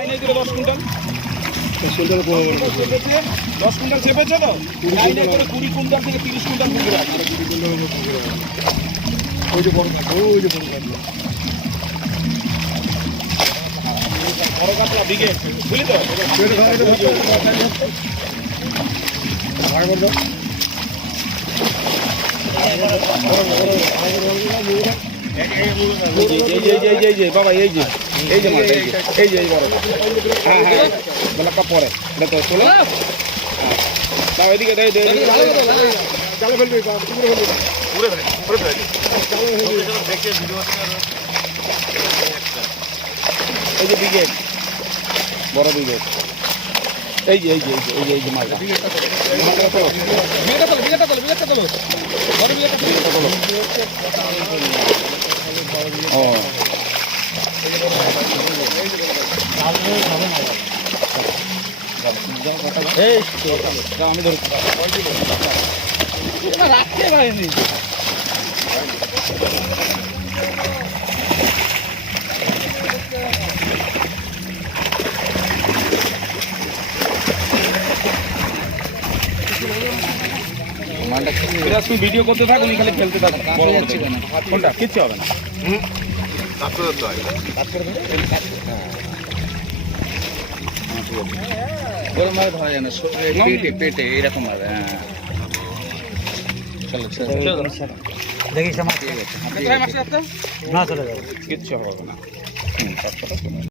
10 quintal 10 quintal চেপেছে তো 20 quintal থেকে 30 quintal পুকুর আছে। ওই যে বড় কাতলা দিকে বুঝলি তো বাবা এই যে মাছ এই যে বড় হ্যাঁ হ্যাঁ বেলাটা পরে দেখো চলো দাও এদিকে দে চালে ফেলবি পুরো ফেলবি দেখে ভিডিও এই যে ব্রিগেড বড় ব্রিগেড এই যে মাছটা ও আমি ধরছি রাখতে পারিনি। তুই ভিডিও করতে থাক উনি খালি খেলতে থাক কোনটা কিচ্ছু হবে না গরম ভাবে ধরা যায় না পেটে এরকম ভাবে। হ্যাঁ চলো দেখি কিচ্ছু হবে না।